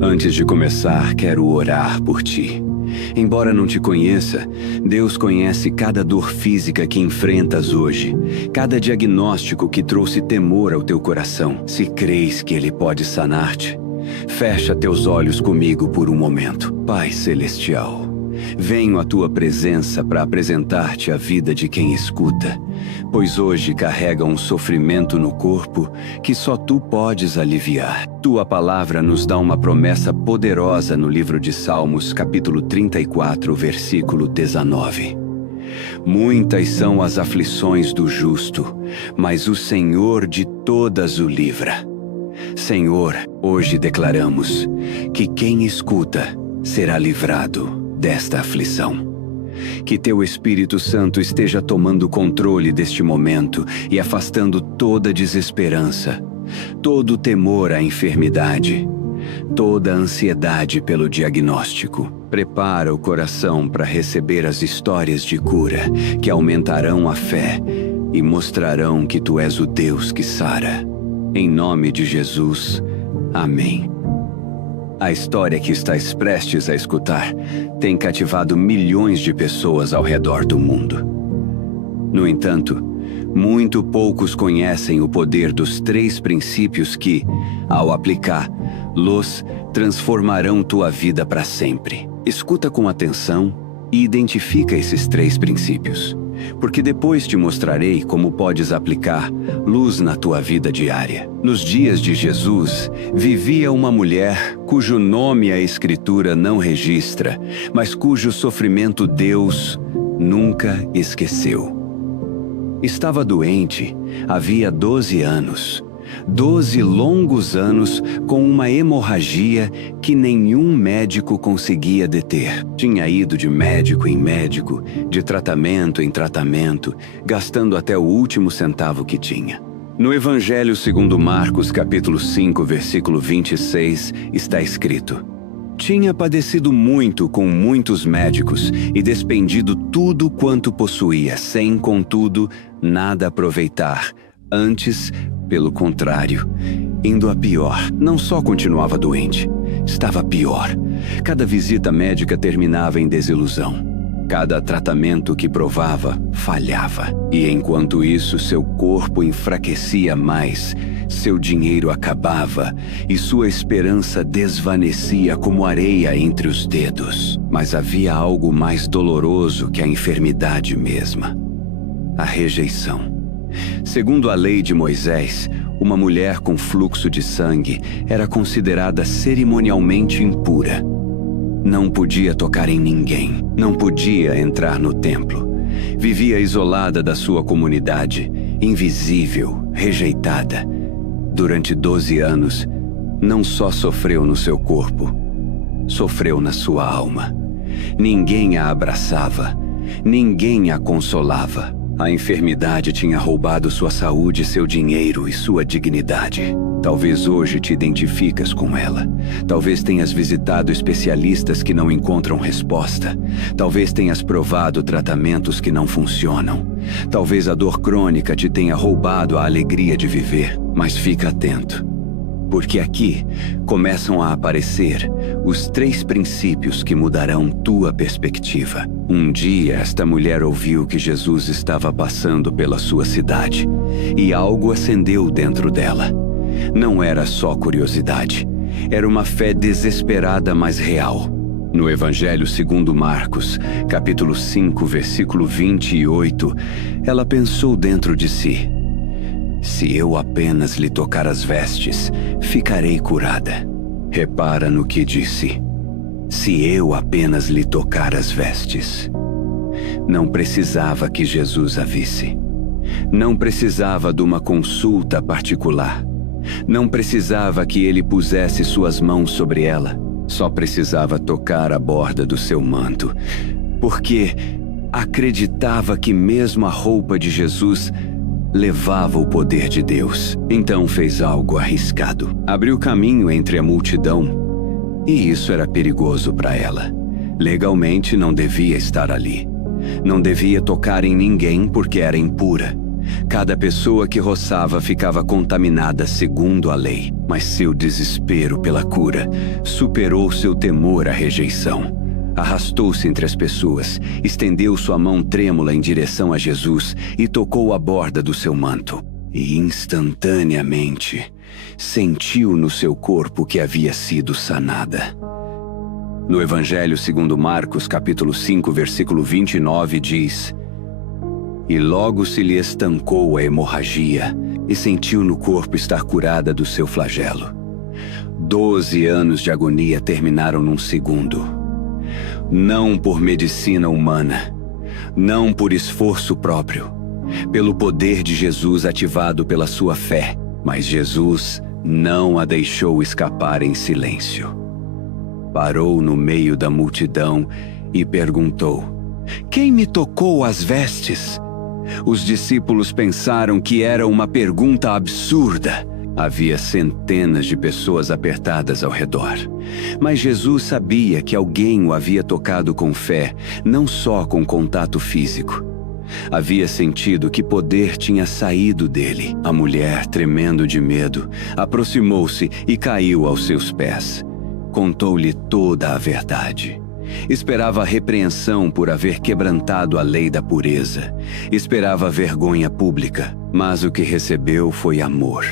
Antes de começar, quero orar por ti. Embora não te conheça, Deus conhece cada dor física que enfrentas hoje, cada diagnóstico que trouxe temor ao teu coração. Se crês que Ele pode sanar-te, fecha teus olhos comigo por um momento. Pai Celestial, venho à tua presença para apresentar-te a vida de quem escuta, pois hoje carrega um sofrimento no corpo que só tu podes aliviar. Tua palavra nos dá uma promessa poderosa no livro de Salmos, capítulo 34, versículo 19. Muitas são as aflições do justo, mas o Senhor de todas o livra. Senhor, hoje declaramos que quem escuta será livrado desta aflição. Que teu Espírito Santo esteja tomando controle deste momento e afastando toda desesperança, todo temor à enfermidade, toda ansiedade pelo diagnóstico. Prepara o coração para receber as histórias de cura que aumentarão a fé e mostrarão que tu és o Deus que sara. Em nome de Jesus, amém. A história que estás prestes a escutar tem cativado milhões de pessoas ao redor do mundo. No entanto, muito poucos conhecem o poder dos 3 princípios que, ao aplicar, los transformarão tua vida para sempre. Escuta com atenção e identifica esses 3 princípios, porque depois te mostrarei como podes aplicar luz na tua vida diária. Nos dias de Jesus, vivia uma mulher cujo nome a Escritura não registra, mas cujo sofrimento Deus nunca esqueceu. Estava doente havia 12 anos. 12 longos anos com uma hemorragia que nenhum médico conseguia deter. Tinha ido de médico em médico, de tratamento em tratamento, gastando até o último centavo que tinha. No Evangelho segundo Marcos, capítulo 5, versículo 26, está escrito: tinha padecido muito com muitos médicos e despendido tudo quanto possuía, sem, contudo, nada aproveitar. Antes, pelo contrário, indo a pior. Não só continuava doente, estava pior. Cada visita médica terminava em desilusão. Cada tratamento que provava, falhava. E enquanto isso, seu corpo enfraquecia mais, seu dinheiro acabava e sua esperança desvanecia como areia entre os dedos. Mas havia algo mais doloroso que a enfermidade mesma: a rejeição. Segundo a lei de Moisés, uma mulher com fluxo de sangue era considerada cerimonialmente impura. Não podia tocar em ninguém, não podia entrar no templo. Vivia isolada da sua comunidade, invisível, rejeitada. Durante 12 anos, não só sofreu no seu corpo, sofreu na sua alma. Ninguém a abraçava, ninguém a consolava. A enfermidade tinha roubado sua saúde, seu dinheiro e sua dignidade. Talvez hoje te identificas com ela. Talvez tenhas visitado especialistas que não encontram resposta. Talvez tenhas provado tratamentos que não funcionam. Talvez a dor crônica te tenha roubado a alegria de viver. Mas fica atento, porque aqui começam a aparecer os 3 princípios que mudarão tua perspectiva. Um dia, esta mulher ouviu que Jesus estava passando pela sua cidade, e algo acendeu dentro dela. Não era só curiosidade, era uma fé desesperada, mas real. No Evangelho segundo Marcos, capítulo 5, versículo 28, ela pensou dentro de si: se eu apenas lhe tocar as vestes, ficarei curada. Repara no que disse: se eu apenas lhe tocar as vestes. Não precisava que Jesus a visse. Não precisava de uma consulta particular. Não precisava que ele pusesse suas mãos sobre ela. Só precisava tocar a borda do seu manto, porque acreditava que mesmo a roupa de Jesus levava o poder de Deus. Então fez algo arriscado. Abriu caminho entre a multidão. E isso era perigoso para ela. Legalmente não devia estar ali. Não devia tocar em ninguém porque era impura. Cada pessoa que roçava ficava contaminada segundo a lei, mas seu desespero pela cura superou seu temor à rejeição. Arrastou-se entre as pessoas, estendeu sua mão trêmula em direção a Jesus e tocou a borda do seu manto. E instantaneamente, sentiu no seu corpo que havia sido sanada. No Evangelho segundo Marcos, capítulo 5, versículo 29, diz: E logo se lhe estancou a hemorragia e sentiu no corpo estar curada do seu flagelo. 12 anos de agonia terminaram num segundo. Não por medicina humana, não por esforço próprio, pelo poder de Jesus ativado pela sua fé, mas Jesus não a deixou escapar em silêncio. Parou no meio da multidão e perguntou: Quem me tocou as vestes? Os discípulos pensaram que era uma pergunta absurda. Havia centenas de pessoas apertadas ao redor. Mas Jesus sabia que alguém o havia tocado com fé, não só com contato físico. Havia sentido que poder tinha saído dele. A mulher, tremendo de medo, aproximou-se e caiu aos seus pés. Contou-lhe toda a verdade. Esperava a repreensão por haver quebrantado a lei da pureza. Esperava vergonha pública, mas o que recebeu foi amor.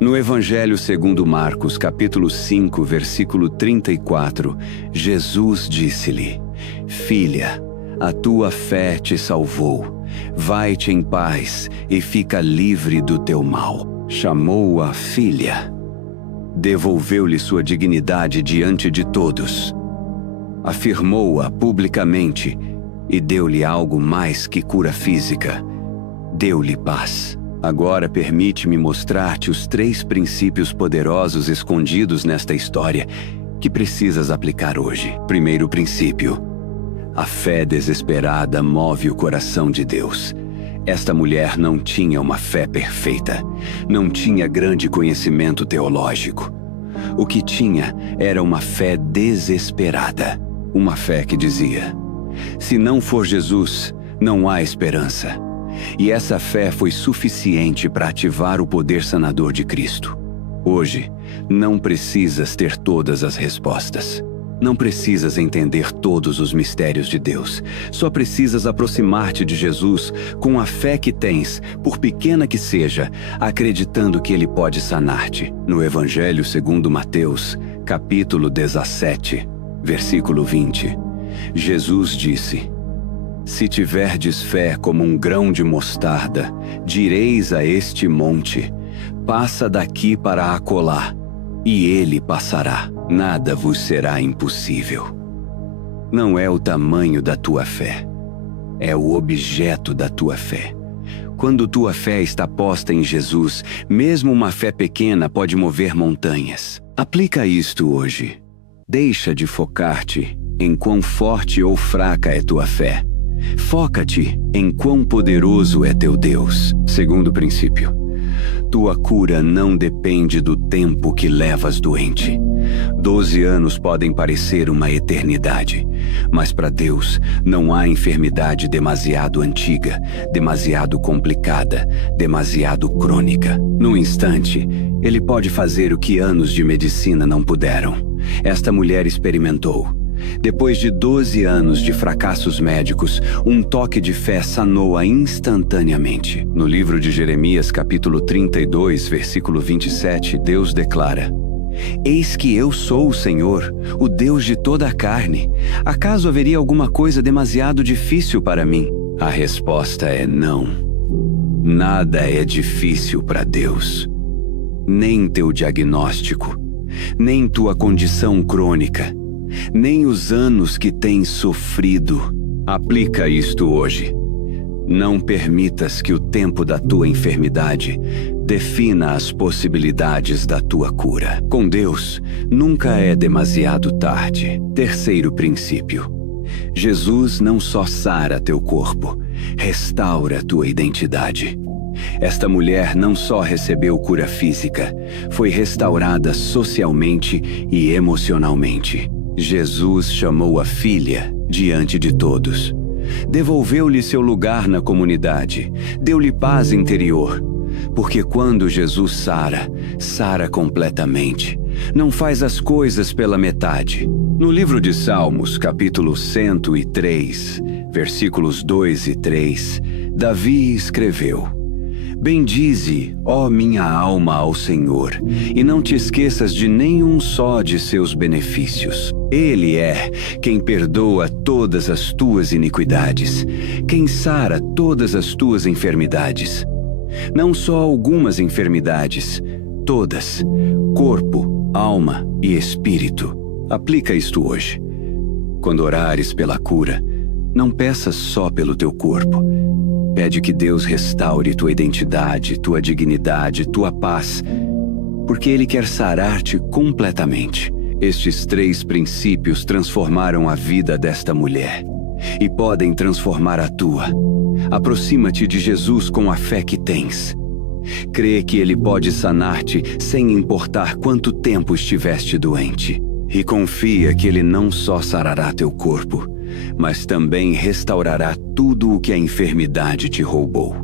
No Evangelho segundo Marcos, capítulo 5, versículo 34, Jesus disse-lhe: Filha, a tua fé te salvou. Vai-te em paz e fica livre do teu mal. Chamou-a filha. Devolveu-lhe sua dignidade diante de todos. Afirmou-a publicamente e deu-lhe algo mais que cura física. Deu-lhe paz. Agora permite-me mostrar-te os 3 princípios poderosos escondidos nesta história que precisas aplicar hoje. Primeiro princípio: a fé desesperada move o coração de Deus. Esta mulher não tinha uma fé perfeita, não tinha grande conhecimento teológico. O que tinha era uma fé desesperada, uma fé que dizia: se não for Jesus, não há esperança. E essa fé foi suficiente para ativar o poder sanador de Cristo. Hoje, não precisas ter todas as respostas. Não precisas entender todos os mistérios de Deus. Só precisas aproximar-te de Jesus com a fé que tens, por pequena que seja, acreditando que Ele pode sanar-te. No Evangelho segundo Mateus, capítulo 17, versículo 20, Jesus disse: Se tiverdes fé como um grão de mostarda, direis a este monte: passa daqui para acolá, e ele passará. Nada vos será impossível. Não é o tamanho da tua fé, é o objeto da tua fé. Quando tua fé está posta em Jesus, mesmo uma fé pequena pode mover montanhas. Aplica isto hoje. Deixa de focar-te em quão forte ou fraca é tua fé. Foca-te em quão poderoso é teu Deus. Segundo princípio: tua cura não depende do tempo que levas doente. 12 anos podem parecer uma eternidade, mas para Deus não há enfermidade demasiado antiga, demasiado complicada, demasiado crônica. Num instante, Ele pode fazer o que anos de medicina não puderam. Esta mulher experimentou. Depois de 12 anos de fracassos médicos, um toque de fé sanou-a instantaneamente. No livro de Jeremias, capítulo 32, versículo 27, Deus declara: Eis que eu sou o Senhor, o Deus de toda a carne. Acaso haveria alguma coisa demasiado difícil para mim? A resposta é não. Nada é difícil para Deus. Nem teu diagnóstico, nem tua condição crônica, nem os anos que tens sofrido. Aplica isto hoje. Não permitas que o tempo da tua enfermidade defina as possibilidades da tua cura. Com Deus, nunca é demasiado tarde. Terceiro princípio: Jesus não só sara teu corpo, restaura tua identidade. Esta mulher não só recebeu cura física, foi restaurada socialmente e emocionalmente. Jesus chamou a filha diante de todos. devolveu-lhe seu lugar na comunidade, deu-lhe paz interior. Porque quando Jesus sara completamente, não faz as coisas pela metade. No livro de Salmos, capítulo 103, versículos 2 e 3, Davi escreveu: Bendize, ó minha alma, ao Senhor, e não te esqueças de nenhum só de seus benefícios. Ele é quem perdoa todas as tuas iniquidades, quem sara todas as tuas enfermidades. Não só algumas enfermidades, todas, corpo, alma e espírito. Aplica isto hoje. Quando orares pela cura, não peças só pelo teu corpo. Pede que Deus restaure tua identidade, tua dignidade, tua paz, porque Ele quer sarar-te completamente. Estes 3 princípios transformaram a vida desta mulher e podem transformar a tua. Aproxima-te de Jesus com a fé que tens. Crê que Ele pode sanar-te sem importar quanto tempo estiveste doente. E confia que Ele não só sarará teu corpo, mas também restaurará tudo o que a enfermidade te roubou.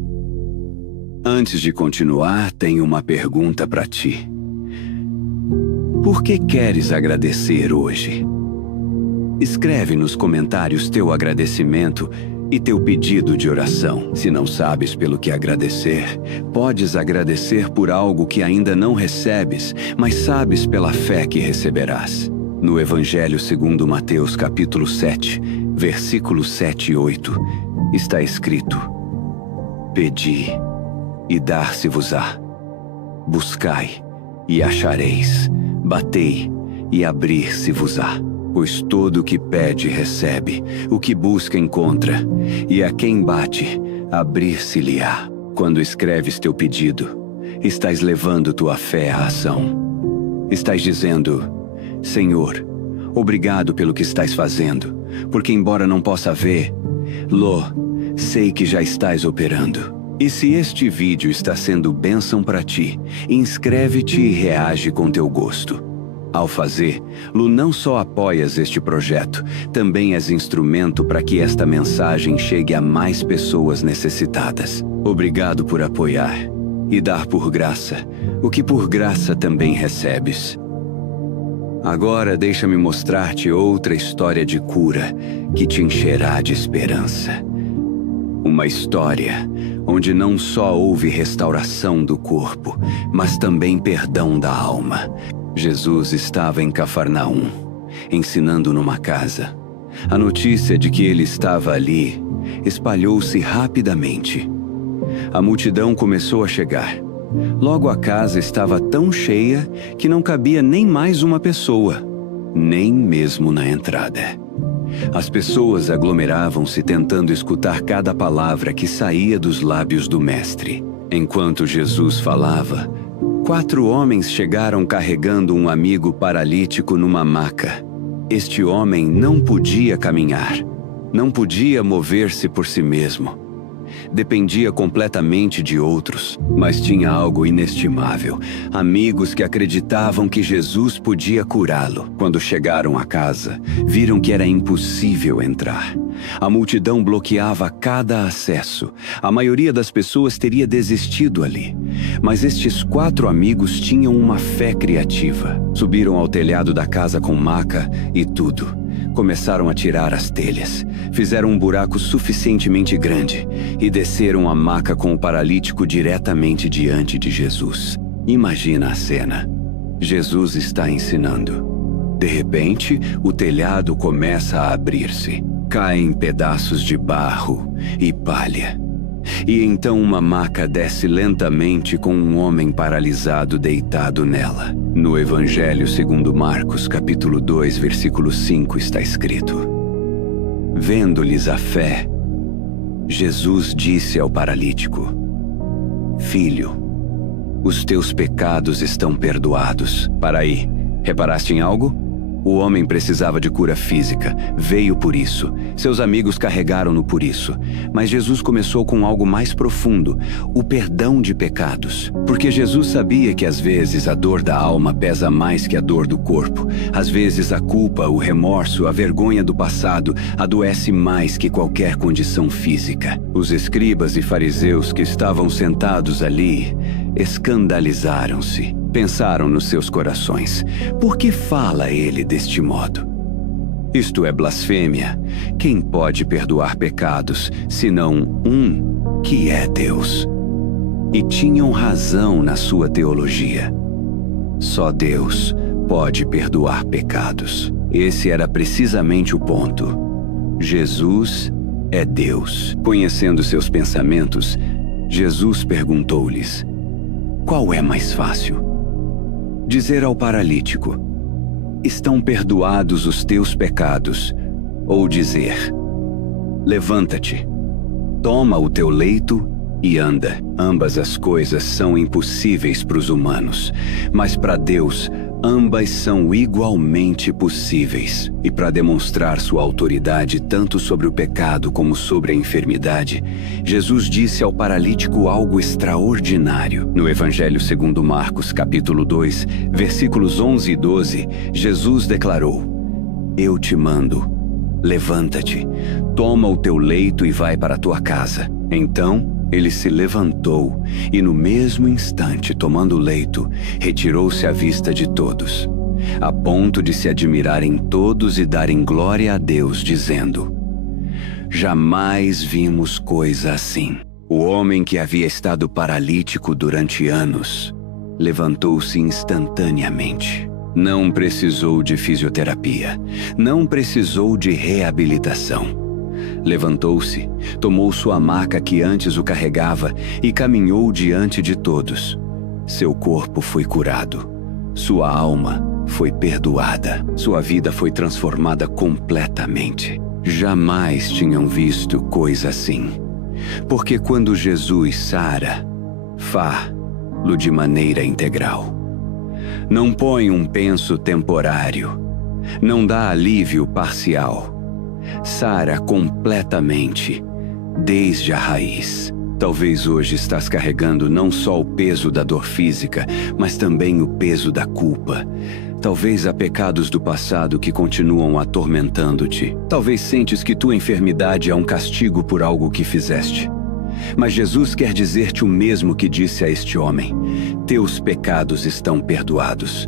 Antes de continuar, tenho uma pergunta para ti. Por que queres agradecer hoje? Escreve nos comentários teu agradecimento e teu pedido de oração. Se não sabes pelo que agradecer, podes agradecer por algo que ainda não recebes, mas sabes pela fé que receberás. No Evangelho segundo Mateus capítulo 7, versículos 7 e 8, está escrito: Pedi, e dar-se-vos-á. Buscai, e achareis. Batei, e abrir-se-vos-á. Pois todo o que pede recebe, o que busca encontra, e a quem bate, abrir-se-lhe-á. Quando escreves teu pedido, estás levando tua fé à ação. Estás dizendo: Senhor, obrigado pelo que estás fazendo, porque embora não possa ver, sei que já estás operando. E se este vídeo está sendo bênção para ti, inscreve-te e reage com teu gosto. Ao fazer, não só apoias este projeto, também és instrumento para que esta mensagem chegue a mais pessoas necessitadas. Obrigado por apoiar e dar por graça o que por graça também recebes. Agora deixa-me mostrar-te outra história de cura que te encherá de esperança. Uma história onde não só houve restauração do corpo, mas também perdão da alma. Jesus estava em Cafarnaum, ensinando numa casa. A notícia de que ele estava ali espalhou-se rapidamente. A multidão começou a chegar. Logo a casa estava tão cheia que não cabia nem mais uma pessoa, nem mesmo na entrada. As pessoas aglomeravam-se tentando escutar cada palavra que saía dos lábios do mestre. Enquanto Jesus falava, 4 homens chegaram carregando um amigo paralítico numa maca. Este homem não podia caminhar, não podia mover-se por si mesmo. Dependia completamente de outros, mas tinha algo inestimável: amigos que acreditavam que Jesus podia curá-lo. Quando chegaram à casa, viram que era impossível entrar. A multidão bloqueava cada acesso. A maioria das pessoas teria desistido ali. Mas estes 4 amigos tinham uma fé criativa. Subiram ao telhado da casa com maca e tudo. Começaram a tirar as telhas, fizeram um buraco suficientemente grande e desceram a maca com o paralítico diretamente diante de Jesus. Imagina a cena. Jesus está ensinando. De repente, o telhado começa a abrir-se. Caem pedaços de barro e palha. E então uma maca desce lentamente com um homem paralisado deitado nela. No Evangelho segundo Marcos, capítulo 2, versículo 5, está escrito: Vendo-lhes a fé, Jesus disse ao paralítico: Filho, os teus pecados estão perdoados. Para aí, reparaste em algo? O homem precisava de cura física, veio por isso. Seus amigos carregaram-no por isso. Mas Jesus começou com algo mais profundo, o perdão de pecados. Porque Jesus sabia que às vezes a dor da alma pesa mais que a dor do corpo. Às vezes a culpa, o remorso, a vergonha do passado adoece mais que qualquer condição física. Os escribas e fariseus que estavam sentados ali escandalizaram-se. Pensaram nos seus corações: por que fala ele deste modo? Isto é blasfêmia. Quem pode perdoar pecados, senão um, que é Deus? E tinham razão na sua teologia. Só Deus pode perdoar pecados. Esse era precisamente o ponto. Jesus é Deus. Conhecendo seus pensamentos, Jesus perguntou-lhes: qual é mais fácil? Dizer ao paralítico: estão perdoados os teus pecados, ou dizer: levanta-te, toma o teu leito e anda. Ambas as coisas são impossíveis para os humanos, mas para Deus ambas são igualmente possíveis. E para demonstrar sua autoridade tanto sobre o pecado como sobre a enfermidade, Jesus disse ao paralítico algo extraordinário. No Evangelho segundo Marcos, capítulo 2, versículos 11 e 12, Jesus declarou: eu te mando, levanta-te, toma o teu leito e vai para a tua casa. Então ele se levantou e, no mesmo instante, tomando o leito, retirou-se à vista de todos, a ponto de se admirarem todos e darem glória a Deus, dizendo: jamais vimos coisa assim. O homem que havia estado paralítico durante anos levantou-se instantaneamente. Não precisou de fisioterapia, não precisou de reabilitação. Levantou-se, tomou sua maca que antes o carregava e caminhou diante de todos. Seu corpo foi curado, sua alma foi perdoada, sua vida foi transformada completamente. Jamais tinham visto coisa assim. Porque quando Jesus sara, fá-lo de maneira integral. Não põe um penso temporário, não dá alívio parcial. Sara completamente, desde a raiz. Talvez hoje estás carregando não só o peso da dor física, mas também o peso da culpa. Talvez há pecados do passado que continuam atormentando-te. Talvez sentes que tua enfermidade é um castigo por algo que fizeste. Mas Jesus quer dizer-te o mesmo que disse a este homem: teus pecados estão perdoados.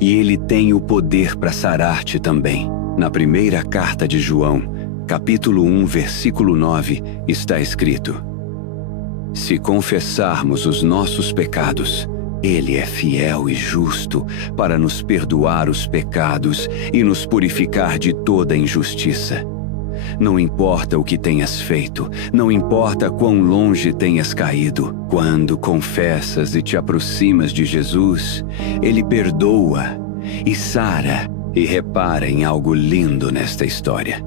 E Ele tem o poder para sarar-te também. Na primeira carta de João, capítulo 1, versículo 9, está escrito: se confessarmos os nossos pecados, Ele é fiel e justo para nos perdoar os pecados e nos purificar de toda injustiça. Não importa o que tenhas feito, não importa quão longe tenhas caído, quando confessas e te aproximas de Jesus, Ele perdoa e sara. E repara em algo lindo nesta história.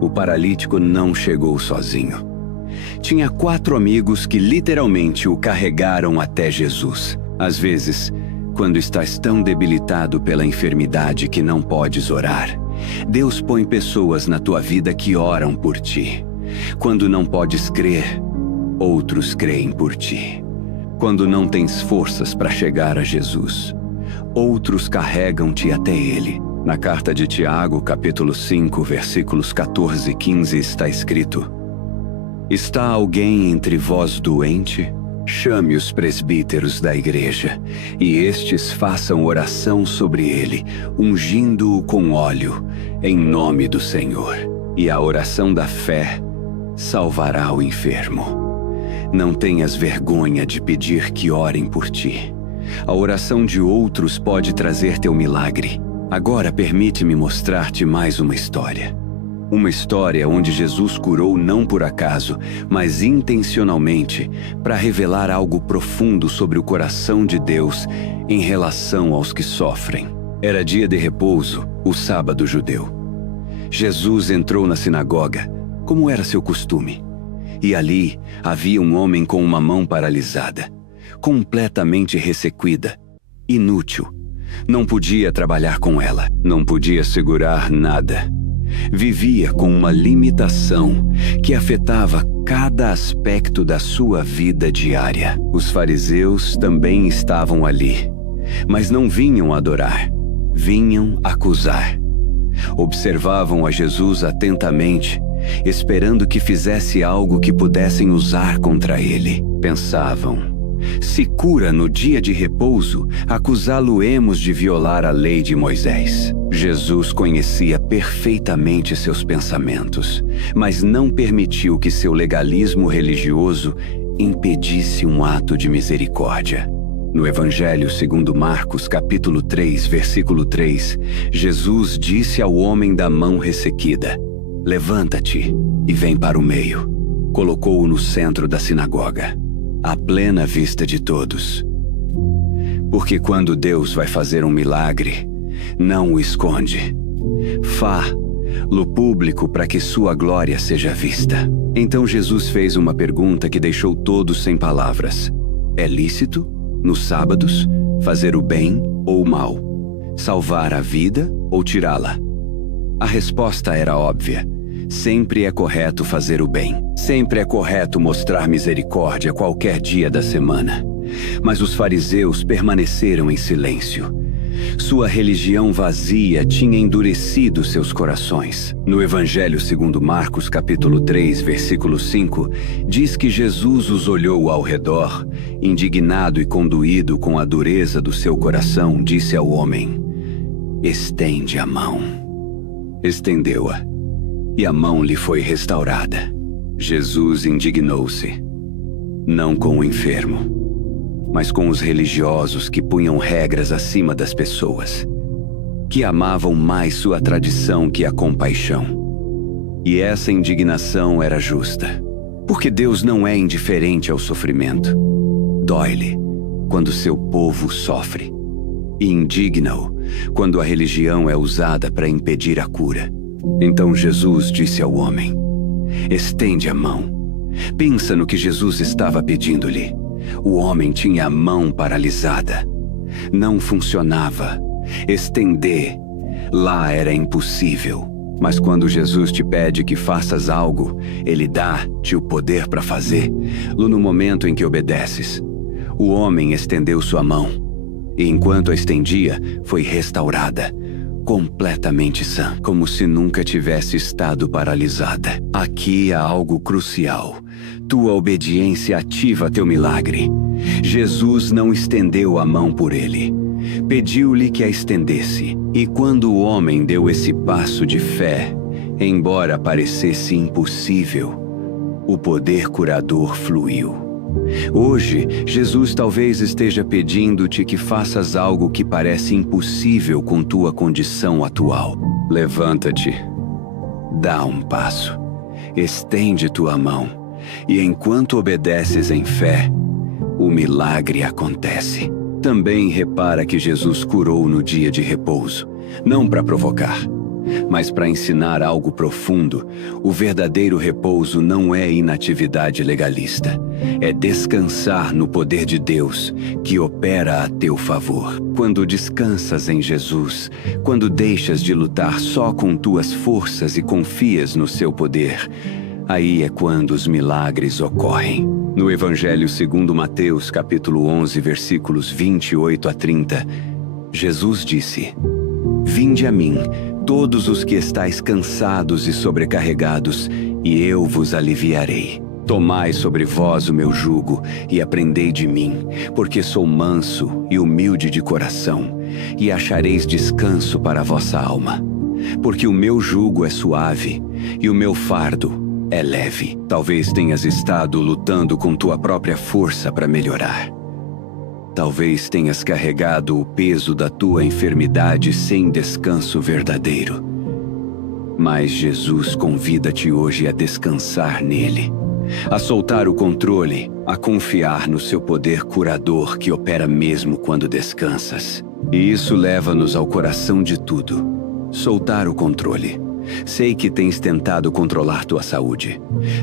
O paralítico não chegou sozinho. Tinha 4 amigos que literalmente o carregaram até Jesus. Às vezes, quando estás tão debilitado pela enfermidade que não podes orar, Deus põe pessoas na tua vida que oram por ti. Quando não podes crer, outros creem por ti. Quando não tens forças para chegar a Jesus, outros carregam-te até Ele. Na carta de Tiago, capítulo 5, versículos 14 e 15, está escrito: está alguém entre vós doente? Chame os presbíteros da igreja, e estes façam oração sobre ele, ungindo-o com óleo, em nome do Senhor. E a oração da fé salvará o enfermo. Não tenhas vergonha de pedir que orem por ti. A oração de outros pode trazer teu milagre. Agora permite-me mostrar-te mais uma história. Uma história onde Jesus curou não por acaso, mas intencionalmente, para revelar algo profundo sobre o coração de Deus em relação aos que sofrem. Era dia de repouso, o sábado judeu. Jesus entrou na sinagoga, como era seu costume. E ali havia um homem com uma mão paralisada, completamente ressequida, inútil. Não podia trabalhar com ela, não podia segurar nada. Vivia com uma limitação que afetava cada aspecto da sua vida diária. Os fariseus também estavam ali, mas não vinham adorar, vinham acusar. Observavam a Jesus atentamente, esperando que fizesse algo que pudessem usar contra ele. Pensavam: se cura no dia de repouso, acusá-lo-emos de violar a lei de Moisés. Jesus conhecia perfeitamente seus pensamentos, mas não permitiu que seu legalismo religioso impedisse um ato de misericórdia. No Evangelho segundo Marcos, capítulo 3, versículo 3, Jesus disse ao homem da mão ressequida: levanta-te e vem para o meio. Colocou-o no centro da sinagoga, à plena vista de todos. Porque quando Deus vai fazer um milagre, não o esconde. Fá-lo público para que sua glória seja vista. Então Jesus fez uma pergunta que deixou todos sem palavras: é lícito, nos sábados, fazer o bem ou o mal? Salvar a vida ou tirá-la? A resposta era óbvia. Sempre é correto fazer o bem. Sempre é correto mostrar misericórdia qualquer dia da semana. Mas os fariseus permaneceram em silêncio. Sua religião vazia tinha endurecido seus corações. No Evangelho segundo Marcos, capítulo 3, versículo 5, diz que Jesus os olhou ao redor, indignado e conduído com a dureza do seu coração, disse ao homem: estende a mão. Estendeu-a, e a mão lhe foi restaurada. Jesus indignou-se, não com o enfermo, mas com os religiosos que punham regras acima das pessoas, que amavam mais sua tradição que a compaixão. E essa indignação era justa, porque Deus não é indiferente ao sofrimento. Dói-lhe quando seu povo sofre, e indigna-o quando a religião é usada para impedir a cura. Então Jesus disse ao homem: estende a mão. Pensa no que Jesus estava pedindo-lhe. O homem tinha a mão paralisada. Não funcionava. Estender lá era impossível. Mas quando Jesus te pede que faças algo, Ele dá-te o poder para fazê-lo no momento em que obedeces. O homem estendeu sua mão, e enquanto a estendia, foi restaurada, completamente sã, como se nunca tivesse estado paralisada. Aqui há algo crucial. Tua obediência ativa teu milagre. Jesus não estendeu a mão por ele. Pediu-lhe que a estendesse. E quando o homem deu esse passo de fé, embora parecesse impossível, o poder curador fluiu. Hoje, Jesus talvez esteja pedindo-te que faças algo que parece impossível com tua condição atual. Levanta-te, dá um passo, estende tua mão, e enquanto obedeces em fé, o milagre acontece. Também repara que Jesus curou no dia de repouso, não para provocar, mas para ensinar algo profundo. O verdadeiro repouso não é inatividade legalista. É descansar no poder de Deus, que opera a teu favor. Quando descansas em Jesus, quando deixas de lutar só com tuas forças e confias no seu poder, aí é quando os milagres ocorrem. No Evangelho segundo Mateus, capítulo 11, versículos 28 a 30, Jesus disse: vinde a mim, todos os que estáis cansados e sobrecarregados, e eu vos aliviarei. Tomai sobre vós o meu jugo e aprendei de mim, porque sou manso e humilde de coração, e achareis descanso para a vossa alma. Porque o meu jugo é suave e o meu fardo é leve. Talvez tenhas estado lutando com tua própria força para melhorar. Talvez tenhas carregado o peso da tua enfermidade sem descanso verdadeiro. Mas Jesus convida-te hoje a descansar nele, a soltar o controle, a confiar no seu poder curador que opera mesmo quando descansas. E isso leva-nos ao coração de tudo: soltar o controle. Sei que tens tentado controlar tua saúde.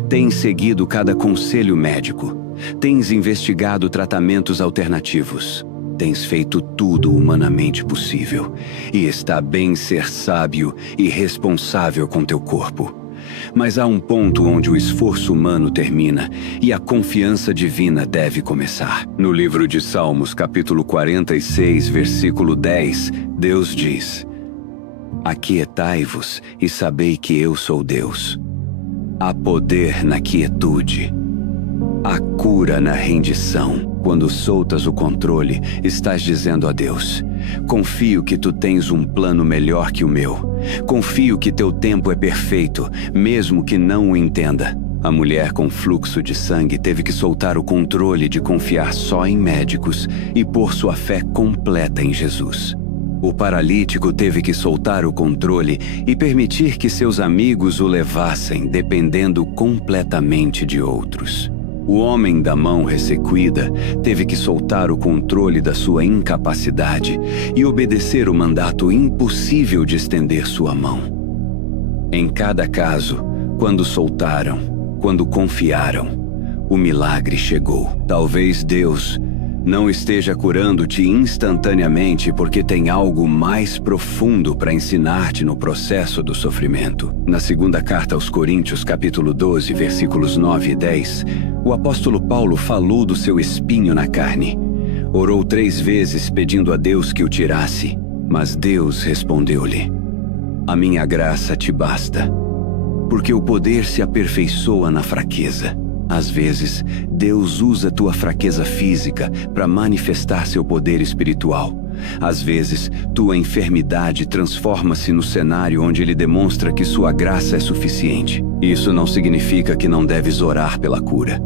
Tens seguido cada conselho médico. Tens investigado tratamentos alternativos. Tens feito tudo humanamente possível, e está bem ser sábio e responsável com teu corpo. Mas há um ponto onde o esforço humano termina e a confiança divina deve começar. No livro de Salmos, capítulo 46, versículo 10, Deus diz: Aquietai-vos e sabei que eu sou Deus. Há poder na quietude. Há cura na rendição. Quando soltas o controle, estás dizendo a Deus: confio que tu tens um plano melhor que o meu. Confio que teu tempo é perfeito, mesmo que não o entenda. A mulher com fluxo de sangue teve que soltar o controle de confiar só em médicos e pôr sua fé completa em Jesus. O paralítico teve que soltar o controle e permitir que seus amigos o levassem, dependendo completamente de outros. O homem da mão ressequida teve que soltar o controle da sua incapacidade e obedecer o mandato impossível de estender sua mão. Em cada caso, quando soltaram, quando confiaram, o milagre chegou. Talvez Deus não esteja curando-te instantaneamente porque tem algo mais profundo para ensinar-te no processo do sofrimento. Na segunda carta aos Coríntios, capítulo 12, versículos 9 e 10, o apóstolo Paulo falou do seu espinho na carne. Orou 3 vezes pedindo a Deus que o tirasse, mas Deus respondeu-lhe: A minha graça te basta, porque o poder se aperfeiçoa na fraqueza. Às vezes, Deus usa tua fraqueza física para manifestar seu poder espiritual. Às vezes, tua enfermidade transforma-se no cenário onde Ele demonstra que sua graça é suficiente. Isso não significa que não deves orar pela cura.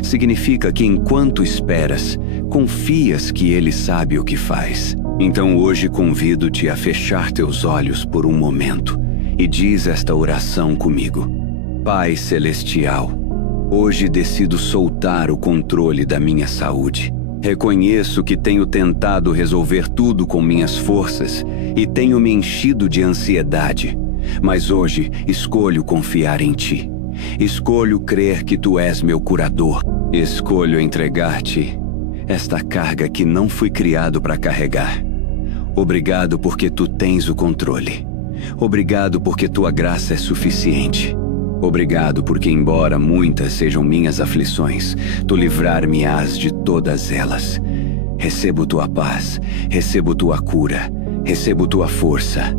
Significa que enquanto esperas, confias que Ele sabe o que faz. Então hoje convido-te a fechar teus olhos por um momento e diz esta oração comigo. Pai Celestial, hoje decido soltar o controle da minha saúde. Reconheço que tenho tentado resolver tudo com minhas forças e tenho me enchido de ansiedade, mas hoje escolho confiar em Ti. Escolho crer que Tu és meu curador. Escolho entregar-te esta carga que não fui criado para carregar. Obrigado porque Tu tens o controle. Obrigado porque Tua graça é suficiente. Obrigado porque, embora muitas sejam minhas aflições, Tu livrar-me-ás de todas elas. Recebo Tua paz, recebo Tua cura, recebo Tua força.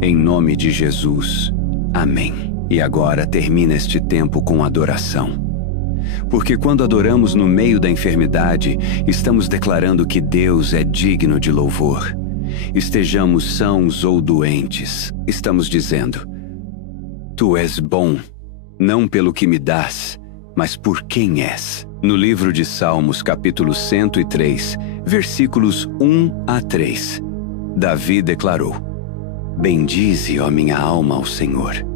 Em nome de Jesus. Amém. E agora termina este tempo com adoração. Porque quando adoramos no meio da enfermidade, estamos declarando que Deus é digno de louvor. Estejamos sãos ou doentes, estamos dizendo: Tu és bom. Não pelo que me dás, mas por quem és. No livro de Salmos, capítulo 103, versículos 1 a 3, Davi declarou: Bendize, ó minha alma, ao Senhor,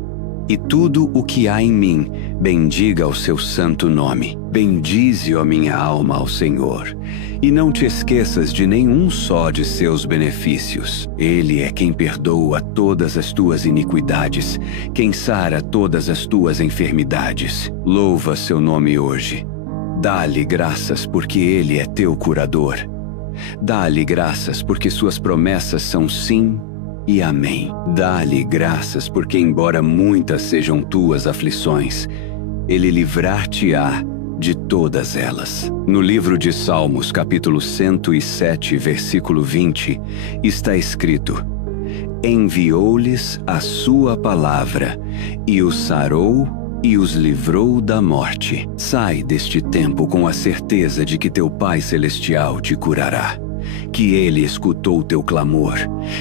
e tudo o que há em mim, bendiga o seu santo nome. Bendize, ó minha alma, ao Senhor, e não te esqueças de nenhum só de seus benefícios. Ele é quem perdoa todas as tuas iniquidades, quem sara todas as tuas enfermidades. Louva seu nome hoje. Dá-lhe graças porque Ele é teu curador. Dá-lhe graças porque suas promessas são sim e amém. Dá-lhe graças porque, embora muitas sejam tuas aflições, Ele livrar-te-á de todas elas. No livro de Salmos, capítulo 107, versículo 20, está escrito: Enviou-lhes a sua palavra, e os sarou e os livrou da morte. Sai deste tempo com a certeza de que teu Pai Celestial te curará, que Ele escutou teu clamor,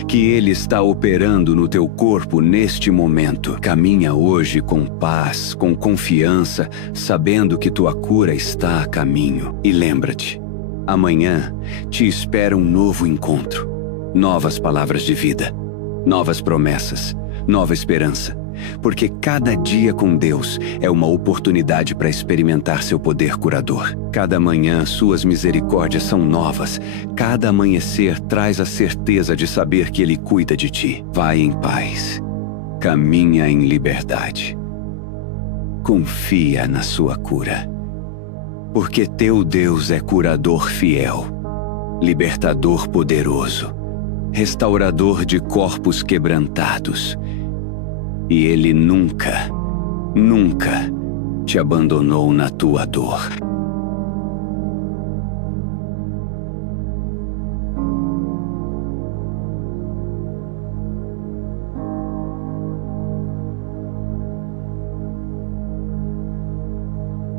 que Ele está operando no teu corpo neste momento. Caminha hoje com paz, com confiança, sabendo que tua cura está a caminho. E lembra-te, amanhã te espera um novo encontro, novas palavras de vida, novas promessas, nova esperança. Porque cada dia com Deus é uma oportunidade para experimentar seu poder curador. Cada manhã suas misericórdias são novas. Cada amanhecer traz a certeza de saber que Ele cuida de ti. Vai em paz. Caminha em liberdade. Confia na sua cura. Porque teu Deus é curador fiel. libertador poderoso, restaurador de corpos quebrantados. E Ele nunca, nunca te abandonou na tua dor.